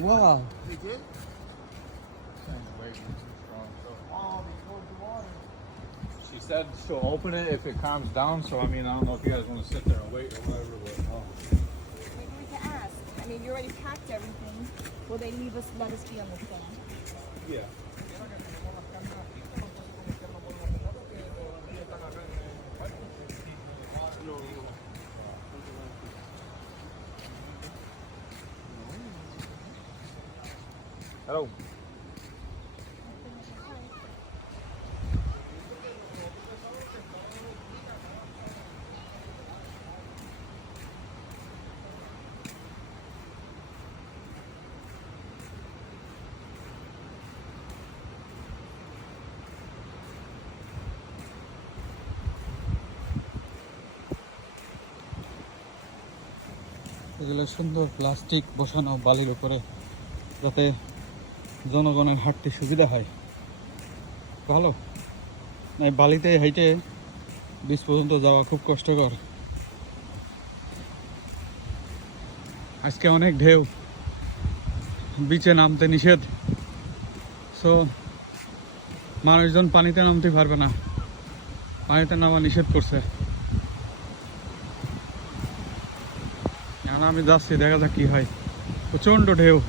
Wow. They did? Thing's way too strong, so. Oh, they closed the water. She said she'll open it if it calms down. So I mean, I don't know if you guys want to sit there and wait or whatever. But oh. Maybe we can ask. I mean, you already packed everything. Will they leave us, let us be on the phone? yeah. এগুলো সুন্দর plastic বসানো বালির উপরে যাতে জনগণের হাঁটতে সুবিধা হয়। ভালো? না এই বালিতে হাইটে বিচ পর্যন্ত যাওয়া খুব কষ্টকর। আজকে অনেক ঢেউ। বিচে নামতে নিষেধ। সো মানুষজন পানিতে নামতে পারবে না। পানিতে নামা নিষেধ করছে। আমি যাচ্ছি, দেখা যাক কি হয়। প্রচণ্ড ঢেউ।